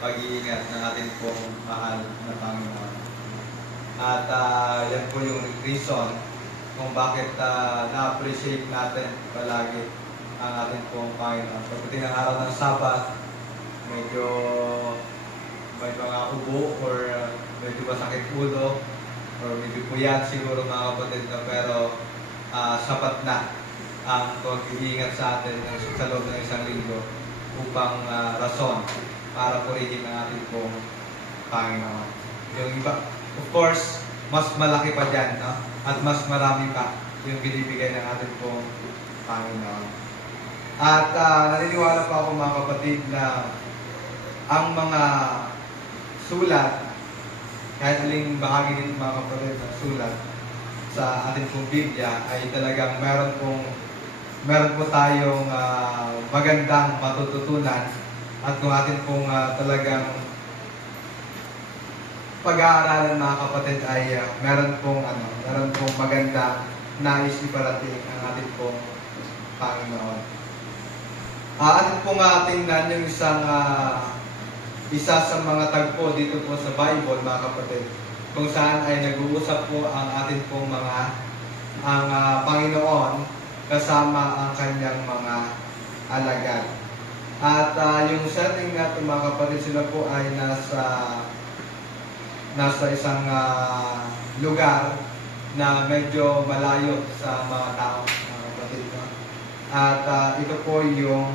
pag-iingat ng ating pong mahal na Panginoon. At yan po yung reason kung bakit na-appreciate natin palagi ang ating pong Panginoon. Pagdating ng araw ng Sabat, medyo may mga ubo or medyo masakit ulo or medyo puyat siguro mga kapatid na, pero sapat na ang pag-iingat sa atin sa loob ng isang linggo upang rason para purihin ang ating pong Panginoon. Yung iba, of course, mas malaki pa dyan, no? At mas marami pa yung binibigay ng ating pong Panginoon. At naniniwala pa ako mga kapatid na ang mga sulat, kahit aling bahagi dito mga kapatid ng sulat sa ating pong Biblia, ay talagang meron po tayong magandang matututunan. At kung atin pong talagang pag-aaralan mga kapatid ay meron pong magandang nais iparating ang ating pong Panginoon. Atin pong tingnan yung isa sa mga tagpo dito po sa Bible mga kapatid, kung saan ay nag-uusap po ang atin pong ang Panginoon kasama ang kanyang mga alagad. At yung setting natin mga kapatid, sila po ay nasa isang lugar na medyo malayo sa mga tao mga kapatid. No? At ito po yung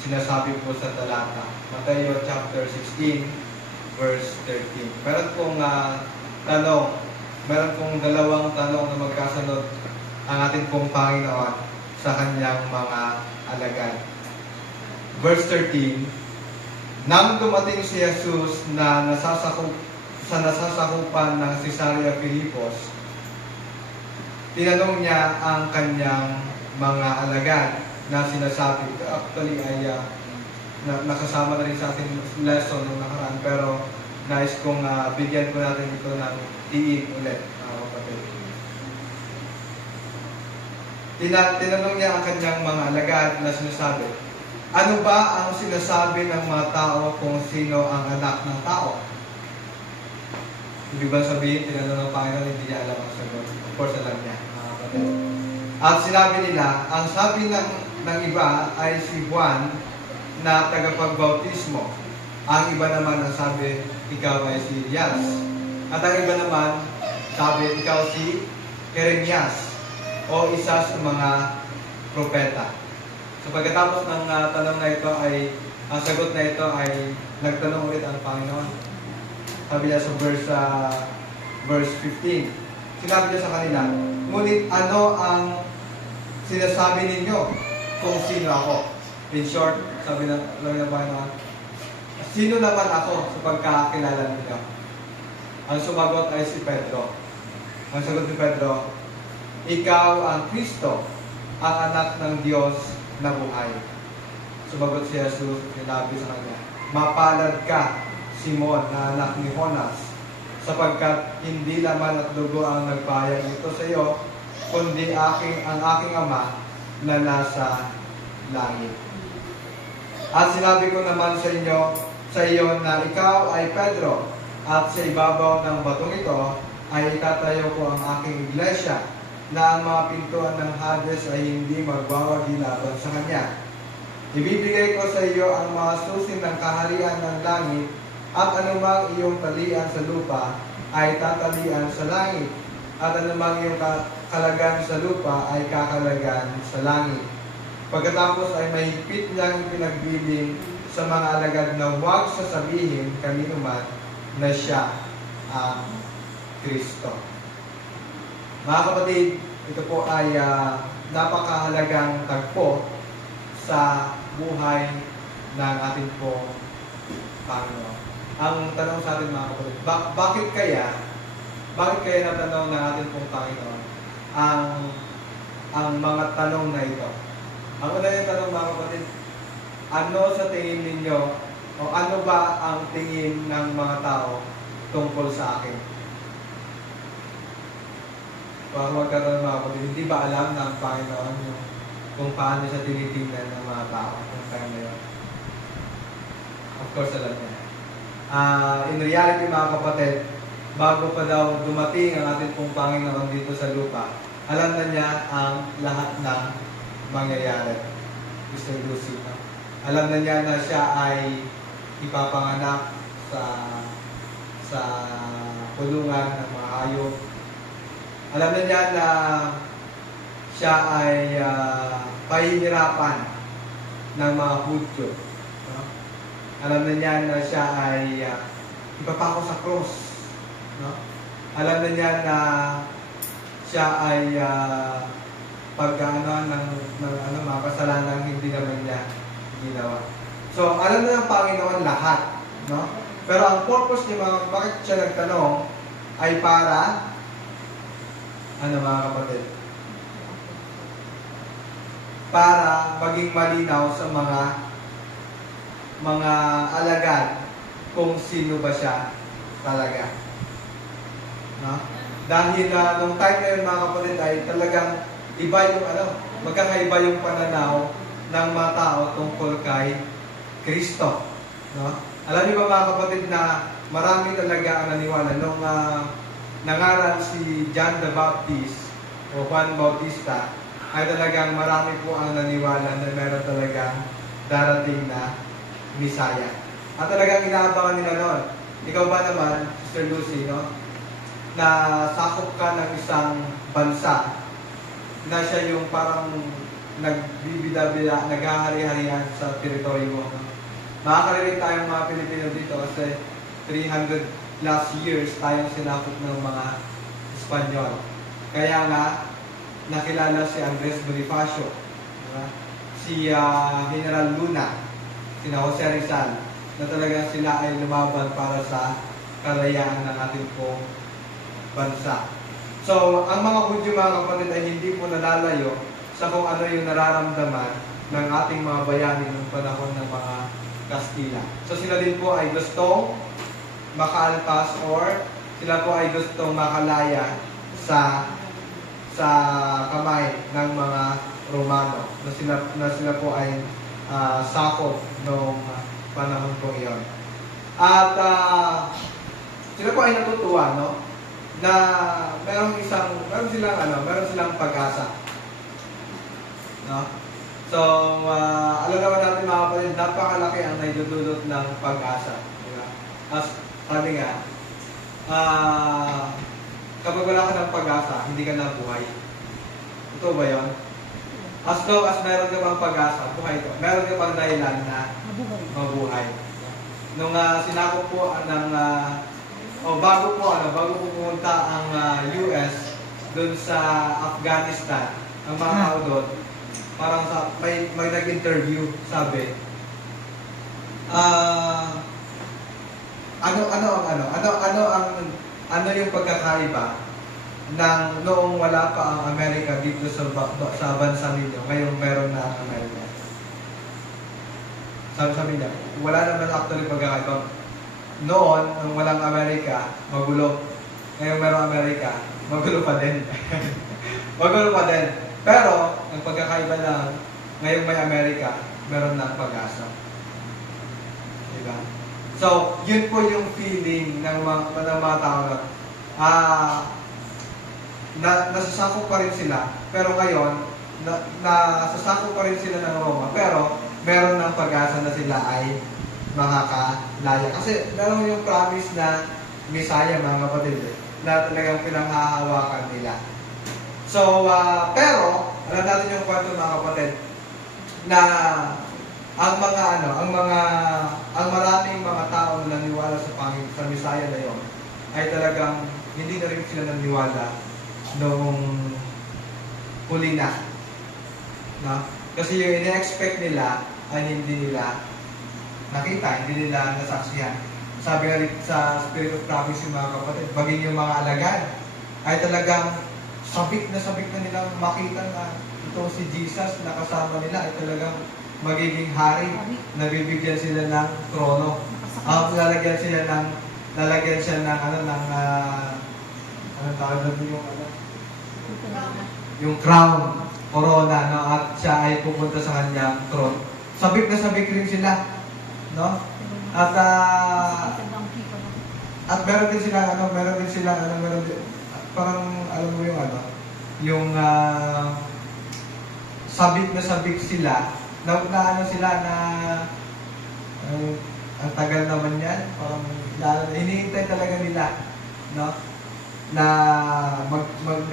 sinasabi po sa talata. Mateo chapter 16 verse 13. Meron pong dalawang tanong na magkasunod ang ating pong Panginoon sa kanyang mga alagad. Verse 13, nang dumating si Jesus na nasasakupan ng Cesarea Philipos, tinanong niya ang kanyang mga alagad na sinasabi. Actually ay nakasama na rin sa ating lesson nung nakaraan, pero nais kong bigyan ko natin ito ng diin ulit, mga kapatid. Tinanong niya ang kanyang mga alagad na sinasabi, ano ba ang sinasabi ng mga tao kung sino ang anak ng tao? Ibig ba sabihin, tinanong ng Panginoon, hindi niya alam ang sagot. Of course, alam niya, mga kapatid. At sinabi nila, ang sabi ng iba ay si Juan na tagapagbautismo. Ang iba naman ang sabi, ikaw ay si Elias. At ang iba naman, sabi, ikaw si Jeremias o isa sa mga propeta. So pagkatapos ng tanong na ito ang sagot na ito ay nagtanong ulit ang Panginoon. Sabi niya sa verse 15. Sinabi niya sa kanila, ngunit ano ang sinasabi ninyo kung sino ako? In short, sabi ng Panginoon, sino naman ako sa pagkakilala ninyo? Ang sumagot ay si Pedro. Ang sagot ni Pedro, ikaw ang Kristo, ang anak ng Diyos na buhay. Sumagot si Jesus, sinabi sa kanya, mapalad ka, Simon, na anak ni Jonas, sapagkat hindi laman at dugo ang nagpahayag nito sa iyo, kundi ang aking Ama na nasa langit. At sinabi ko naman sa iyo na ikaw ay Pedro, at sa ibabaw ng batong ito ay itatayo ko ang aking iglesia, na ang mga pintuan ng Hades ay hindi magwawagi laban sa kanya. Ibibigay ko sa iyo ang mga susi ng kaharian ng langit, at anumang iyong talian sa lupa ay tatalian sa langit, at anumang iyong kalagan sa lupa ay kakalagan sa langit. Pagkatapos ay mahigpit niyang pinagbiling sa mga alagad na huwag sasabihin kaninuman na siya ang Kristo. Mga kapatid, ito po ay napakahalagang tagpo sa buhay ng ating pong Panginoon. Ang tanong sa atin mga kapatid, bakit kaya natanong ng ating pong Panginoon ang mga tanong na ito? Ang una yung tanong mga kapatid, ano sa tingin ninyo o ano ba ang tingin ng mga tao tungkol sa akin? Huwag magkaroon mga kapatid, hindi ba alam ng Panginoon kung paano siya tinitingnan ng mga tao kung kaya na yun? Of course, alam niya. In reality mga kapatid, bago pa daw dumating ang ating pong Panginoon dito sa lupa, alam na niya ang lahat ng mangyayari. Mr. Lucy, no? Alam na niya na siya ay ipapanganak sa kulungan ng mga hayop. Alam na niya na siya ay pahihirapan ng mga Hudyo. No? Alam na niya na siya ay ipapako sa cross. No? Alam na niya na siya ay pagkaano ng mga kasalanan hindi naman niya ginawa. So, alam na ng Panginoon lahat. No? Pero ang purpose niya, bakit siya nagtanong, ay para, mga kapatid? Para maging malinaw sa mga alagad kung sino ba siya talaga. No? Dahil nung time na yun mga kapatid ay talagang iba yung magkakaiba yung pananaw ng mga tao tungkol kay Kristo. No? Alam niyo ba mga kapatid na marami talaga ang naniwala nung nangaral si John the Baptist o Juan Bautista ay talagang marami po ang naniwala na meron talagang darating na Misaya. At talagang inaabangan nila noon. Ikaw ba naman, Sister Lucy, no? Na sakop ka ng isang bansa na siya yung parang nagbibida-bida, naghahari-harihan sa teritoryo mo. Makaka-relate tayong mga Pilipino dito kasi 300 plus years tayong sinakop ng mga Espanyol. Kaya nga, nakilala si Andres Bonifacio, diba? Si General Luna, si Jose Rizal, na talagang sila ay lumaban para sa kalayaan ng ating pong bansa. So, ang mga Hudyo mga kapatid ay hindi po nalalayo sa kung ano yung nararamdaman ng ating mga bayani noong panahon ng mga Kastila. So, sila din po ay gustong makaalpas or sila po ay gustong makalaya sa kamay ng mga Romano na sila po ay sakop noong panahon po iyon. At sila po ay natutuwa, no? Na meron silang pag-asa. No? So, alam naman natin mga kapatid, napakalaki ang naidudulot ng pag-asa. Diba? As sabi nga, kapag wala ka ng pag-asa, hindi ka na buhay. Ito ba yun? As long as meron ka pang pag-asa, buhay ka. Meron ka pang dahilan na mabuhay. Nung sinakop po bago po pumunta ang US doon sa Afghanistan, ang mga tao doon, parang may nag-interview, sabi, ano yung pagkakaiba ng noong wala pa ang Amerika dito sa bansa ninyo, ngayong meron na ang Amerika? Sabi niya, wala naman actually pagkakaiba. Noon, nung walang Amerika, magulo. Ngayong merong Amerika, magulo pa din. Magulo pa din. Pero, ang pagkakaiba lang, ngayong may Amerika, meron ng pag-asa. Diba? So, yun po yung feeling ng mga tao na nasasakop pa rin sila. Pero ngayon, nasasakop pa rin sila ng Roma. Pero, meron ng pag-asa na sila ay makakalaya. Kasi meron yung promise na Misaya, mga kapatid, na talagang pinanghahawakan nila. So, pero, alam natin yung kwento mga kapatid, na ang maraming mga tao na naniwala sa Misaya na yun, ay talagang hindi na rin sila naniwala noong huli na. No? Kasi yung ina-expect nila ay hindi nila nakita, hindi nila nasaksihan. Sabi nga rin sa Spirit of Prophecy mga kapatid, baging yung mga alagad ay talagang sabik na nilang makita na ito si Jesus na kasama nila ay talagang magiging hari, nabibigyan sila ng trono. Lalagyan siya ng yung crown, corona, no? At siya ay pupunta sa kanyang throne. Sabik rin sila, no? At At meron din sila, parang, alam mo yung yung sabik sila, ang tagal naman yan, parang, hinihintay talaga nila, no? Na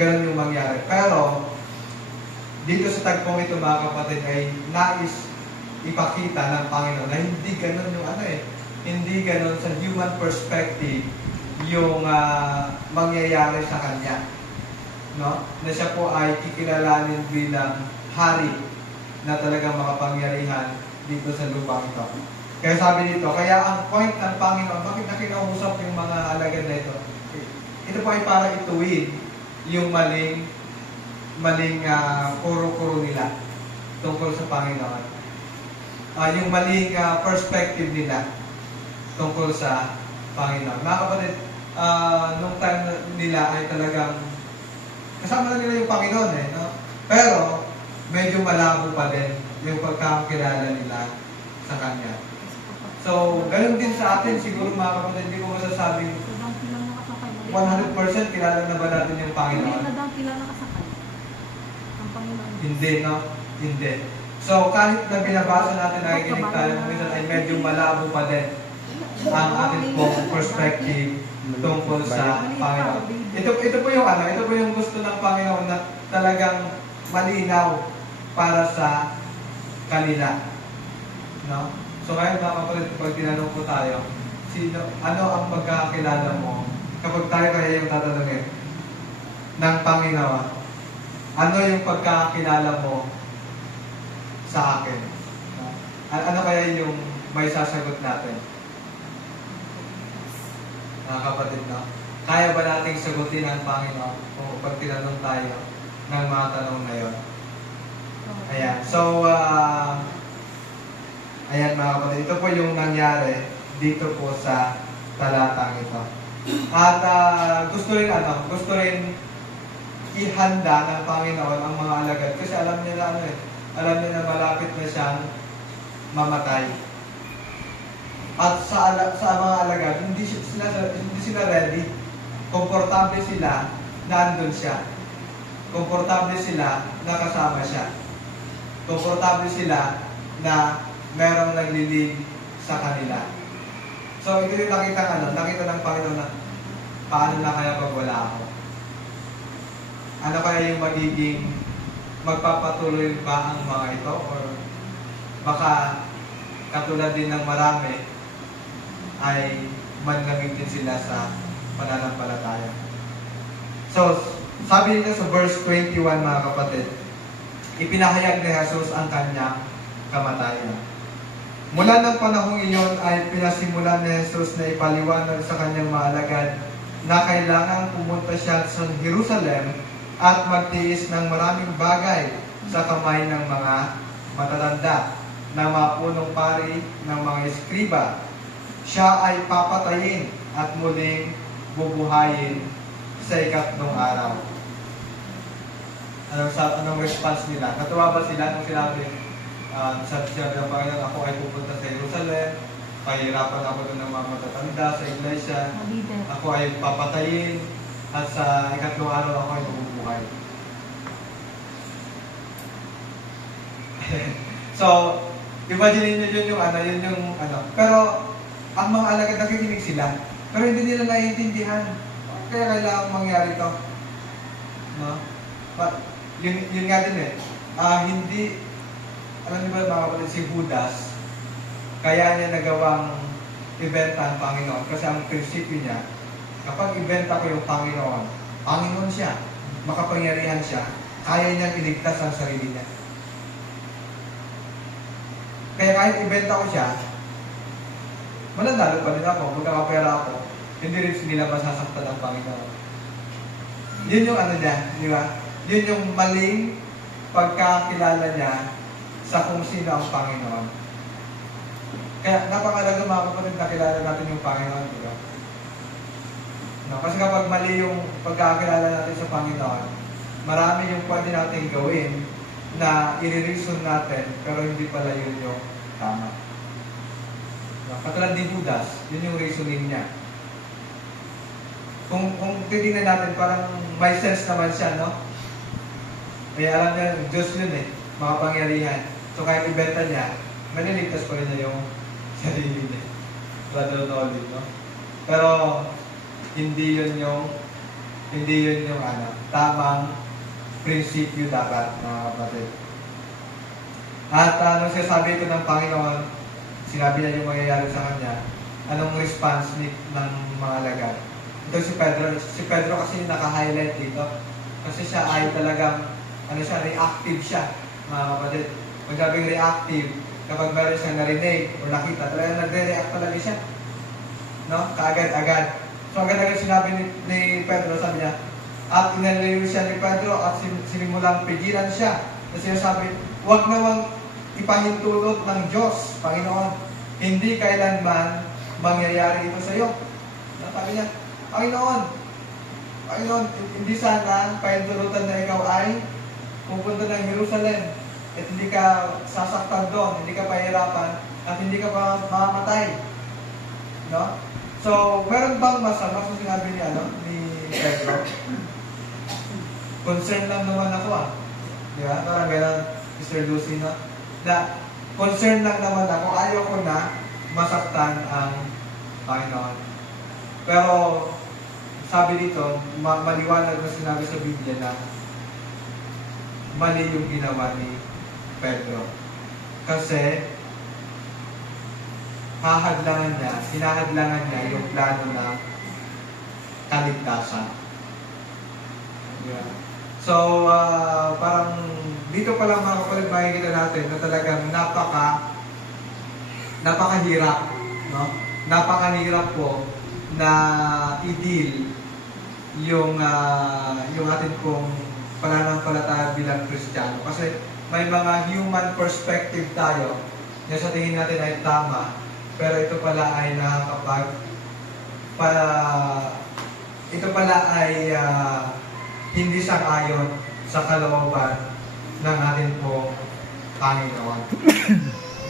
ganun yung mangyari. Pero, dito sa tagpong ito mga kapatid ay nais ipakita ng Panginoon na hindi ganun yung hindi ganun sa human perspective yung mangyayari sa Kanya. No? Na siya po ay kikilalanin bilang hari na talagang makapangyarihan dito sa lupang ito. Kaya sabi dito, kaya ang point ng Panginoon, bakit nakinausap yung mga alagad na ito? Ito po ay para ituwid yung maling kuro-kuro nila tungkol sa Panginoon. Yung maling perspective nila tungkol sa Panginoon. Mga kapatid, nung time nila ay talagang kasama na nila yung Panginoon no? Pero medyo malabo pa din yung pagkakilala nila sa Kanya. So, ganun din sa atin siguro mga kapatid, hindi ko masasabing 100% kilala na ba natin yung Panginoon? Hindi, no? Hindi. So, kahit na binabasa natin, nakikinig tayo, minsan ay medyo malabo pa din ang ating perspective tungkol sa Panginoon. Ito po yung gusto ng Panginoon na talagang malinaw para sa kanila. No? So, ngayon mga kapatid, pag tinanong po tayo, ano ang pagkakakilala mo? Kapag tayo kaya yung tatanungin ng Panginoon, ano yung pagkakakilala mo sa akin? Ano kaya yung may sasagot natin? Mga kapatid, no? Kaya ba nating sagutin ang Panginoon kung pag tinanong tayo ng mga tanong na yun? Ayan. So, ayan mga kapatid. Ito po yung nangyari dito po sa talatang ito. At gusto rin ihanda ng Panginoon ang mga alagad kasi alam niya na malapit na siyang mamatay. At sa mga alagad, hindi sila ready. Komportable sila na andun siya. Komportable sila na kasama siya. Komportable sila na merong naglilig sa kanila. So, ito yung nakita ng Panginoon na paano na kaya pag wala ako? Ano kaya yung magiging magpapatuloy ba ang mga ito? Or baka katulad din ng marami ay manlamitin sila sa pananampalataya. So, sabi nila sa verse 21 mga kapatid, ipinahayag ni Jesus ang kanyang kamatayan. Mula ng panahong iyon ay pinasimulan ni Jesus na ipaliwanag sa kanyang mga alagad na kailangan pumunta siya sa Jerusalem at magtiis ng maraming bagay sa kamay ng mga matatanda, ng mga punong pari, ng mga eskriba. Siya ay papatayin at muling bubuhayin sa ikatlong araw. Anong response nila? Natuwa ba sila nung sinabi ng Panginoon, ako ay pupunta sa Jerusalem, pahirapan ako doon ng mga matatanda sa iglesia, ako ay papatayin, at sa ikatlong araw ako ay mabubuhay. So, imagine nyo yun yung Pero, ang mga alagad nakikinig sila, pero hindi nila naiintindihan. Kaya kailangan mangyari ito. No? Yun nga din hindi, alam niyo ba mga kapatid, si Judas, kaya niya nagawang ibenta ang Panginoon. Kasi ang prinsipyo niya, kapag ibenta ko yung Panginoon siya, makapangyarihan siya, kaya niyang iligtas ang sarili niya. Kaya kahit ibenta ko siya, mananalo pa rin ako, magkakapera ako, hindi rin nila masasaktan ang Panginoon. Yun yung niya, di ba? Yun yung maling pagkakilala niya sa kung sino ang Panginoon. Kaya napakalaga mga kapatid na kilala natin yung Panginoon, di ba? No, kasi kapag mali yung pagkakilala natin sa Panginoon, marami yung pwede natin gawin na i-reason natin, pero hindi pala yun yung tama. No, katulad ni Judas, yun yung reasoning niya. kung titingnan natin, parang may sense naman siya, no? Eh, alam niya, Diyos yun eh, makapangyarihan. So kahit ibenta niya, maniligtas pa rin niya yung sarili niya. Brother Nolly, no? Pero, hindi yun yung tamang prinsipyo dapat, mga kapatid. At nung sinasabi ito ng Panginoon, sinabi niya yung mangyayari sa kanya, anong response ng mga alagad? Ito si Pedro kasi naka-highlight dito. Kasi siya ay talagang, reactive siya, mga kapatid. Kung sabing reactive, kapag meron siyang narinig o nakita, talagang nagre-react talaga siya. No? Kaagad-agad. So agad-agad sinabi ni Pedro, sabi niya, at inalayo siya ni Pedro at sinimulang pigilan siya. Kasi sabi, huwag nawang ipahintulot ng Diyos, Panginoon. Hindi kailanman mangyayari ito sa iyo. No? Sabi niya, Panginoon, hindi sana pahintulutan na ikaw ay pupunta ng Jerusalem at hindi ka sasaktan doon, hindi ka pahirapan, at hindi ka pa mamamatay. No? So, meron bang masama sa sinabi ni Pedro? Concern lang naman ako Di ba? Parang gano'n, Mr. Lucy, no? Na, concern lang naman ako, ayaw ko na masaktan ang Panginoon. Pero, sabi dito, maliwanag na sinabi sa Biblia na mali yung ginawa ni Pedro. Kasi, hinahadlangan niya yung plano ng kaligtasan. Yeah. So, parang dito pa lang mga kapatid, makikita natin na talagang napakahirap, no? Napakahirap po na i-deal yung atin pong pananampalataya bilang Kristiyano. Kasi may mga human perspective tayo na sa tingin natin ay tama, pero ito pala ay hindi sang-ayon sa kalooban ng ating pong Panginoon.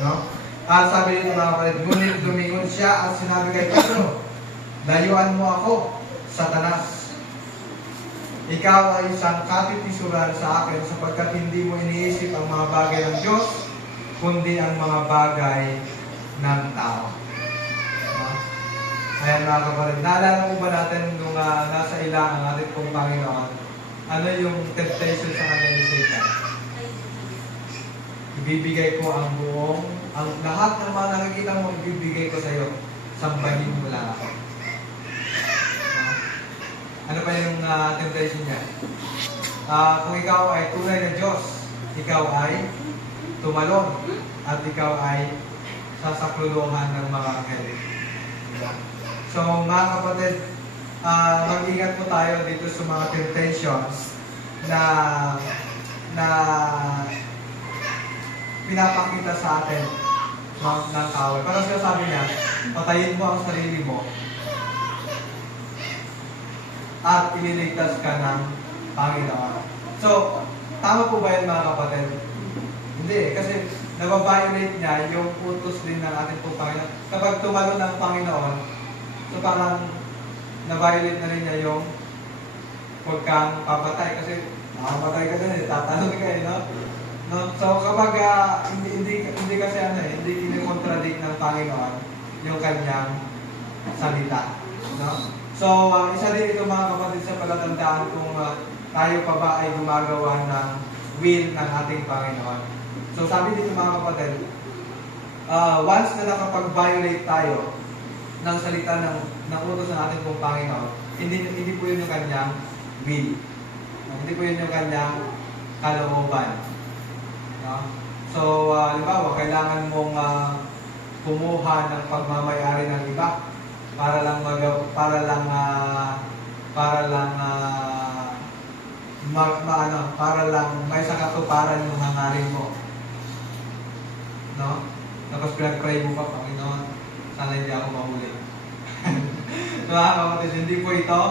No? At sabi nito mga kapatid, ngunit lumingon siya at sinabi kay Pedro, layuan mo ako, Satanas. Ikaw ay isang katitisuran sa akin sapagkat hindi mo iniisip ang mga bagay ng Diyos, kundi ang mga bagay ng tao. Ayan mga kapatid, naalala mo ba natin nung nasa ilang ang ating pong Panginoon, ano yung temptation sa kanya ni Satan? Ibibigay ko ang lahat ng mga nakikita mo, ibibigay ko sa iyo, sambahin mo lang ako. Ano pa yung temptation niya? Kung ikaw ay tunay na Diyos, ikaw ay tumalon at ikaw ay sasakluluhan ng mga anghel. So mga kapatid, mag-ingat po tayo dito sa mga temptations na pinapakita sa atin ng tao. Parang sinasabi niya, patayin mo ang sarili mo at ililigtas ka ng Panginoon. So, tama po ba yan mga kapatid? Hindi, kasi nababiolate niya yung utos din ng ating pong Panginoon. Kapag tumalo ng Panginoon, so parang nabiolate na rin niya yung huwag kang papatay kasi makapatay ka din tatanong ka no? So kapag hindi kasi hindi kinokontradict ng Panginoon yung kanyang salita, no? So isa din ito mga kapatid sa palatandaan kung tayo pa ba ay gumagawa ng will ng ating Panginoon. So sabi dito mga kapatid, once na nakapag-violate tayo ng salita ng utos ng ating pong Panginoon, hindi po yun yung kanyang will. Hindi po yun yung kanyang kalooban. No? So, halimbawa, kailangan mong kumuha ng pagmamayari ng iba para lang may sakatuparan yung hangarin mo. No? Tapos pinag-pray mo pa, Panginoon, sana hindi ako mahuli. So, hindi po ito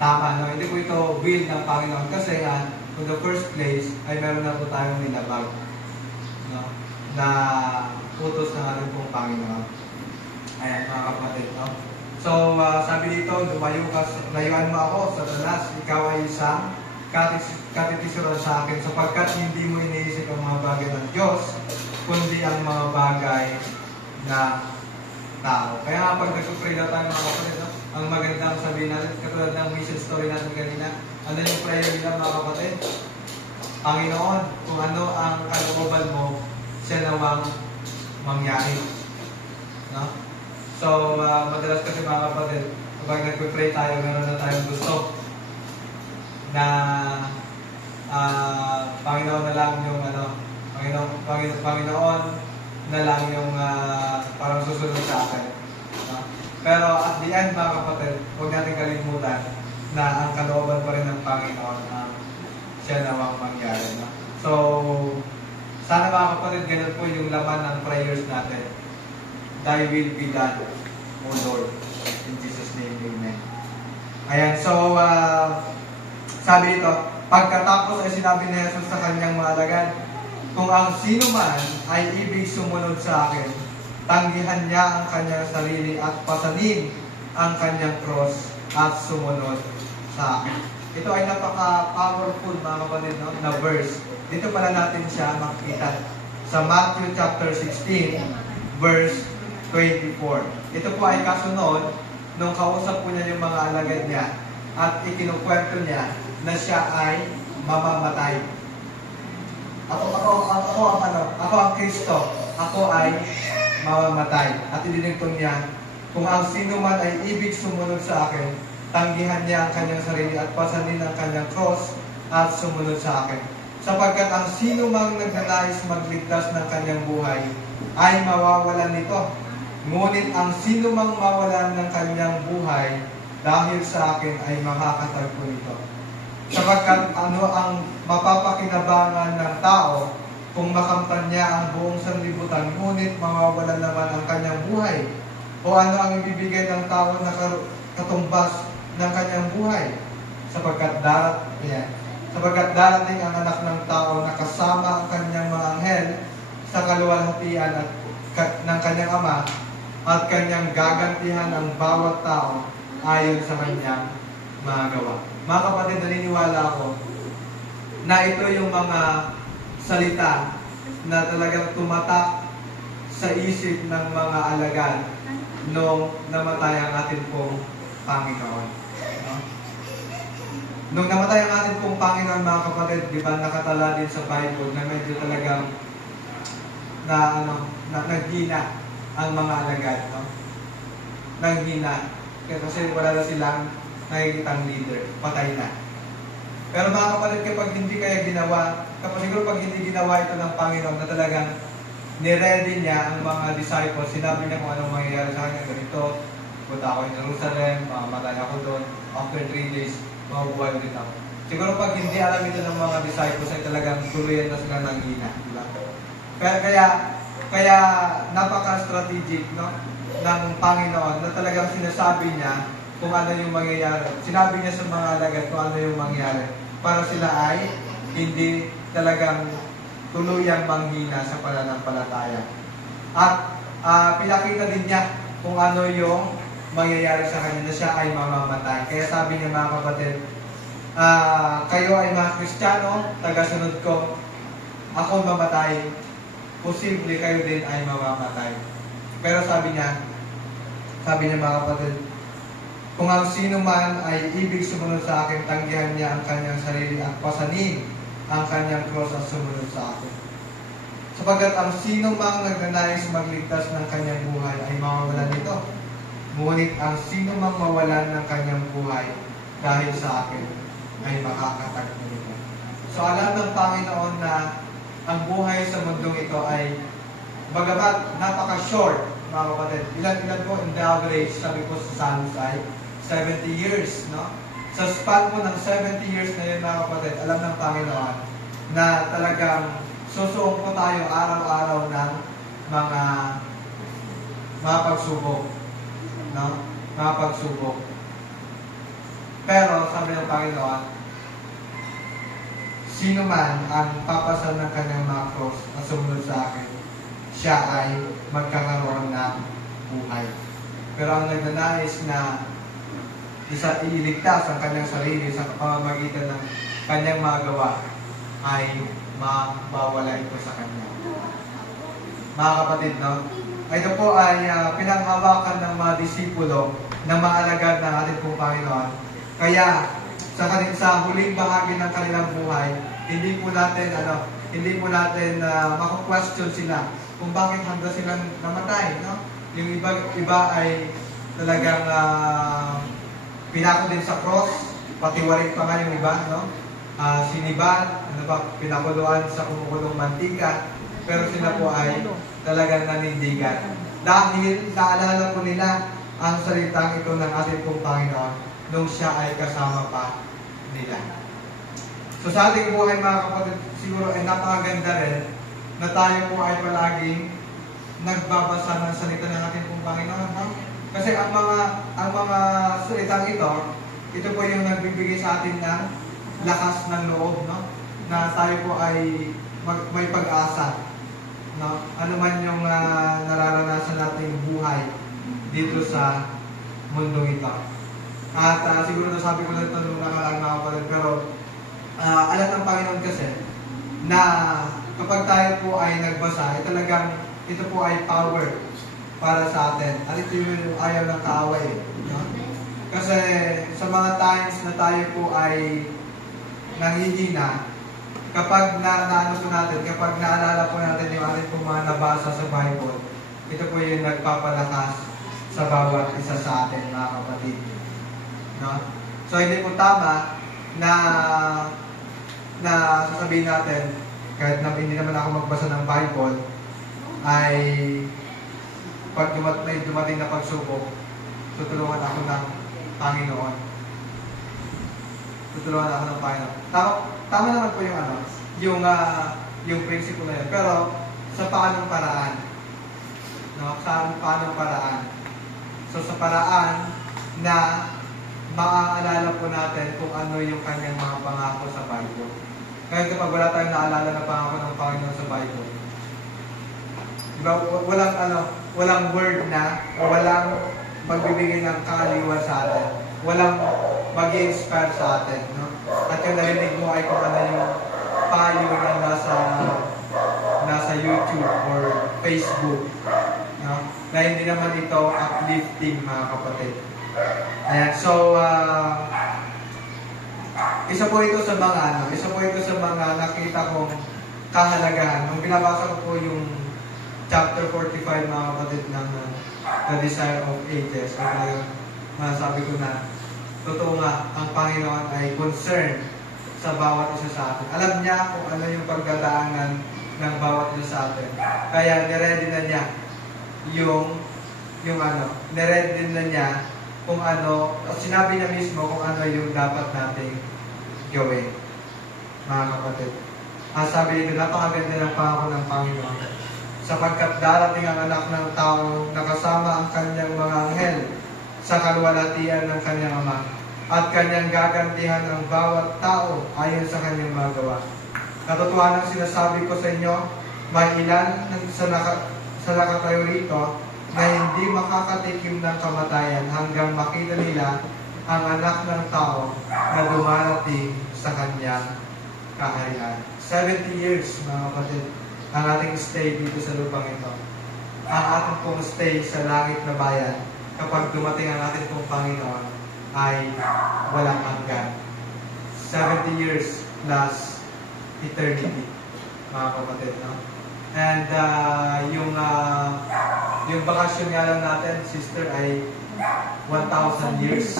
tama, no? Hindi po ito will ng Panginoon. Kasi in the first place, ay meron na po tayong nilabag, no? Na utos ng ating pong Panginoon. Ayan, mga kapatid, no? Sabi dito, layuan mo ako, Satanas, ikaw ay isang katitisuran sa akin sapagkat hindi mo iniisip ang mga bagay ng Diyos, kundi ang mga bagay na tao. Kaya nga pag nag-pray na tayo mga kapatid, no? Ang magandang sabihin natin, katulad ng mission story natin kanina, ano yung prayer nila mga kapatid? Panginoon, kung ano ang kalooban mo, siya nawang mangyari. No? Madalas kasi mga kapatid, kapag nag-pray tayo, meron na tayong gusto na Panginoon na lang yung Panginoon na lang yung parang susunod sa akin. No? Pero at the end mga kapatid, huwag natin kalimutan na ang kalooban pa rin ng Panginoon ang siya nawang mangyari. No? So, sana mga kapatid, ganun po yung laman ng prayers natin. Thy will be done, O Lord. In Jesus' name, Amen. Ayan, sabi dito, pagkatapos ay sinabi ni Jesus sa kanyang mga alagad, kung ang sino man ay ibig sumunod sa akin, tanggihan niya ang kanyang sarili at pasanin ang kanyang cross at sumunod sa akin. Ito ay napaka-powerful mga kapatid, no? Na verse. Dito pala natin siya makikita sa Matthew chapter 16, verse 24. Ito po ay kasunod nung kausap po niya yung mga alagad niya at ikinukwento niya na siya ay mamamatay. Ako ang Kristo. Ako ay mamamatay. At idinigtong niya, kung ang sino man ay ibig sumunod sa akin, tanggihan niya ang kanyang sarili at pasanin ang kanyang cross at sumunod sa akin. Sapagkat ang sino mang nagnanais magligtas ng kanyang buhay ay mawawalan nito. Ngunit ang sino mang mawalan ng kanyang buhay dahil sa akin ay makakatagpo nito. Sapagkat ano ang mapapakinabangan ng tao kung makamtan niya ang buong sanlibutan, ngunit mawawalan naman ang kanyang buhay? O ano ang ibibigay ng tao na katumbas ng kanyang buhay? Sapagkat darating ang anak ng tao na kasama ang kanyang mga anghel sa kaluwalhatian ng kanyang ama, at kanyang gagantihan ang bawat tao ayon sa kanyang mga gawa. Mga kapatid, naniniwala ako na ito yung mga salita na talagang tumatak sa isip ng mga alagad nung namatay ang ating pong Panginoon. No? Nung namatay ang ating pong Panginoon, mga kapatid, di ba nakatala din sa Bible na medyo talagang naghina ang mga alagad, no? Nanghina. Kasi wala na silang nakikitang leader. Patay na. Pero mga kapatid, kapag hindi kaya ginawa, siguro pag hindi ginawa ito ng Panginoon na talagang niready niya ang mga disciples, sinabi niya kung anong mangyayari sa kanya, ganito, punta ako in Jerusalem, mamamatay ako doon, after 3 days, mabubuhay ulit ako. Siguro pag hindi alam ito ng mga disciples, ay talagang tuluyan na sila nanghina. Diba? Kaya napaka-strategic, no, ng Panginoon na talagang sinasabi niya kung ano yung mangyayari. Sinabi niya sa mga alagad kung ano yung mangyayari para sila ay hindi talagang tuluyang manghina sa pananampalataya. At pinakita din niya kung ano yung mangyayari sa kanya na siya ay mamamatay. Kaya sabi niya mga kapatid, kayo ay mga Kristiyano, tagasunod ko, ako mamatay, posible kayo din ay mamamatay. Pero sabi niya mga kapatid, kung ang sino man ay ibig sumunod sa akin, tanggihan niya ang kanyang sarili at pasanin ang kanyang cross at sumunod sa akin. Sapagkat ang sino mang nagnanais magligtas ng kanyang buhay ay mawawalan nito. Ngunit ang sino mang mawalan ng kanyang buhay dahil sa akin ay makakatagpo nito. So alam ng Panginoon na ang buhay sa mundong ito ay bagamat napaka-short, mga kapatid. Ilan po in the average, sabi ko sa Psalms ay 70 years, no? Sa span po ng 70 years na yun, mga kapatid, alam ng Panginoon na talagang susuong po tayo araw-araw ng mga pagsubok, no? Mga pagsubok. Pero, sabi ng Panginoon, sino man ang papasan ng kanyang mga cross at sumunod sa akin, siya ay magkakaroon ng buhay. Pero ang nagnanais na iligtas ang kanyang sarili sa pamamagitan ng kanyang magawa ay mabawala ito sa kanya. Mga kapatid, no? Ito po ay pinanghawakan ng mga disipulo na maalagad ng ating pong Panginoon. Kaya sa huling bahagi ng kanilang buhay, hindi po natin mako-question sila kung bakit handa silang namatay, no? Yung iba ay talagang pinako din sa cross, patiwarik pa nga yung iba, no? Siniban, pinakuluan sa kumukulong mantika, pero sila po ay talagang nanindigan. Dahil naalala po nila ang salitang ito ng ating pong Panginoon nung siya ay kasama pa nila. So sa ating buhay mga kapatid, siguro ay napakaganda rin na tayo po ay palaging nagbabasa ng salita ng ating pong Panginoon. No? Kasi ang mga salitang ito po yung nagbibigay sa atin ng lakas ng loob, no? Na tayo po ay may pag-asa. No? Ano man yung nararanasan nating buhay dito sa mundong ito. At siguro nasabi ko na ito nung nakaraan mga kapatid, pero alam ng Panginoon kasi na kapag tayo po ay nagbasa, talagang ito po ay power para sa atin. At ito yung ayaw ng kaaway. No? Kasi sa mga times na tayo po ay nanghihina, kapag naano po natin, kapag naalala po natin yung ating pong mga nabasa sa Bible, ito po yung nagpapalakas sa bawat isa sa atin, mga kapatid. No? So, hindi po tama na sasabihin natin, kahit na hindi naman ako magbasa ng Bible, ay pag may dumating na pagsubok, tutulungan ako ng Panginoon. Tutulungan ako ng Panginoon. Tama naman po yung prinsipyo na yun. Pero sa paanong paraan? No? Sa paanong paraan? So sa paraan na maaalala po natin kung ano yung kanyang mga pangako sa Bible. Kaya kapag wala tayong naalala na pangako ng Panginoon sa Bible, diba, walang word na, o walang magbibigay ng kaliwa sa atin. Walang mag-inspire sa atin. No? At yung narinig mo ay kung ano yung payo na nasa YouTube or Facebook. No? Na hindi naman ito uplifting, mga kapatid. Ayan. So, isa po ito sa mga nakita kong kahalagahan. Nung binabasa ko po yung chapter 45, mga kapatid, ng The Desire of Ages, masasabi ko na totoo nga, ang Panginoon ay concerned sa bawat isa sa atin. Alam niya kung ano yung pagdadaanan ng bawat isa sa atin. Kaya niready na niya niready na niya kung ano, at sinabi niya mismo kung ano yung dapat nating gawin, mga kapatid. Sabi nito, napakaganda ng pangako ng Panginoon. Sapagkat darating ang anak ng tao na kasama ang kanyang mga anghel sa kalwalhatian ng kanyang Ama, at kanyang gagantihan ang bawat tao ayon sa kanyang magawa. Katotohanan sinasabi ko sa inyo, may ilan sa nakatayo rito na hindi makakatikim ng kamatayan hanggang makita nila ang anak ng tao na dumarating sa kanyang kaharian. 70 years, mga kapatid, ang ating stay dito sa lupang ito. Ang ating pong stay sa langit na bayan, kapag dumating ang ating pong Panginoon, ay walang hanggan. 70 years plus eternity, mga kapatid, no? And yung bakasyon nga lang natin, sister, ay 1,000 years,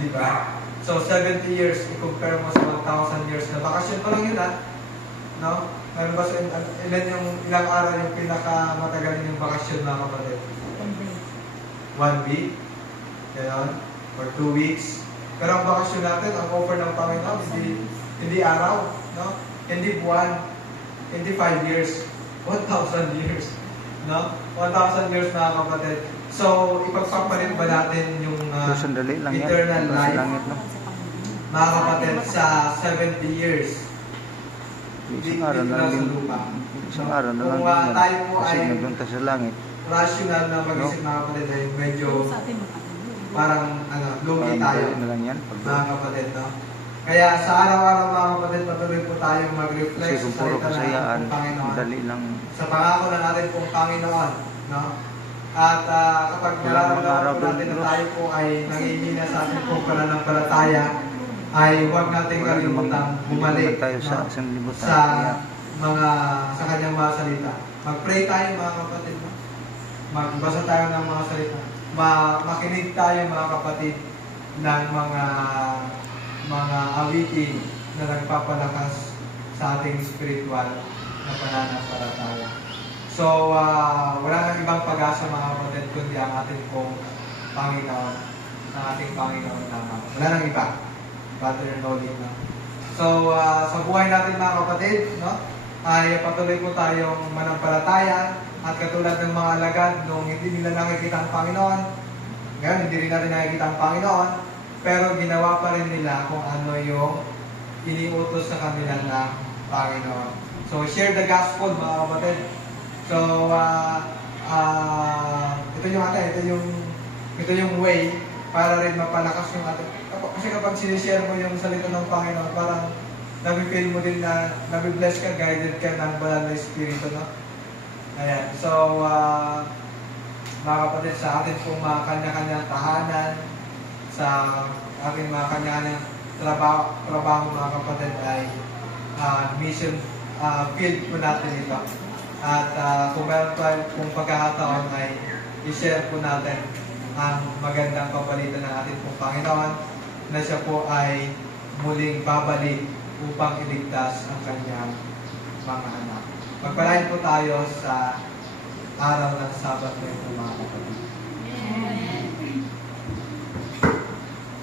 di ba? So 70 years, i-compare mo sa 1,000 years na bakasyon pa lang yun, no? Meron ba ilang araw yung pinakamatagal yung bakasyon, mga kapatid? 1 week. Ganon. Or 2 weeks. Pero ang bakasyon natin, ang offer ng Panginoon, hindi araw, no? Hindi buwan, hindi 5 years, 1,000 years, no? 1,000 years, mga kapatid. So, ipagpapalit ba natin yung eternal life, mga kapatid, sa 70 years? Isang araw na lang din. Isang araw na lang din. Tayo po Kasi ay nagpunta sa langit. rational na mag-isip mga kapatid ay medyo Sa atin makatulog. parang lugi tayo na lang yan. mga kapatid, no? Kaya sa araw-araw mga kapatid, patuloy po tayong mag-reflect Kasi sa kung puro salita ng kasayaan, ating Panginoon. dali lang. Sa pangako na natin pong Panginoon, no? At kapag Wala nararamdaman mga po natin na araw, tayo po ay nangihina sa ating pong pananampalataya, ay huwag nating kalimutang bumalik tayo sa no? isang libutan. sa Kaya, sa kanyang mga salita. Mag-pray tayo mga kapatid, no? Magbasa tayo ng mga salita. Makinig tayo mga kapatid ng mga awitin na nagpapalakas sa ating spiritual na pananampalataya. So, wala nang ibang pag-asa mga kapatid kundi ang ating pong Panginoon, ang ating Panginoon lamang. Wala nang iba. Brother Nolin, no? So, sa buhay natin mga kapatid, no? Ay patuloy po tayong manampalataya at katulad ng mga alagad nung hindi nila nakikita ang Panginoon, ngayon hindi rin natin nakikita ang Panginoon, pero ginawa pa rin nila kung ano yung iniutos sa kanila ng Panginoon. So, share the gospel mga kapatid. So, ito yung way para rin mapalakas yung ating. Kasi kapag sinishare mo yung salita ng Panginoon, parang nabi-feel mo din na nabi-bless ka, guided ka ng banal na Espiritu, no? Ayan. So, mga kapatid, sa ating pong mga kanya-kanyang tahanan, sa ating mga kanya-kanyang trabaho mga kapatid ay mission field po natin ito. At kung meron pa kung pagkakataon ay i-share po natin ang magandang pabalita ng ating pong Panginoon na siya po ay muling babalik upang iligtas ang kanyang mga anak. Magpalain po tayo sa araw ng Sabat na ito mga kapatid. Amen.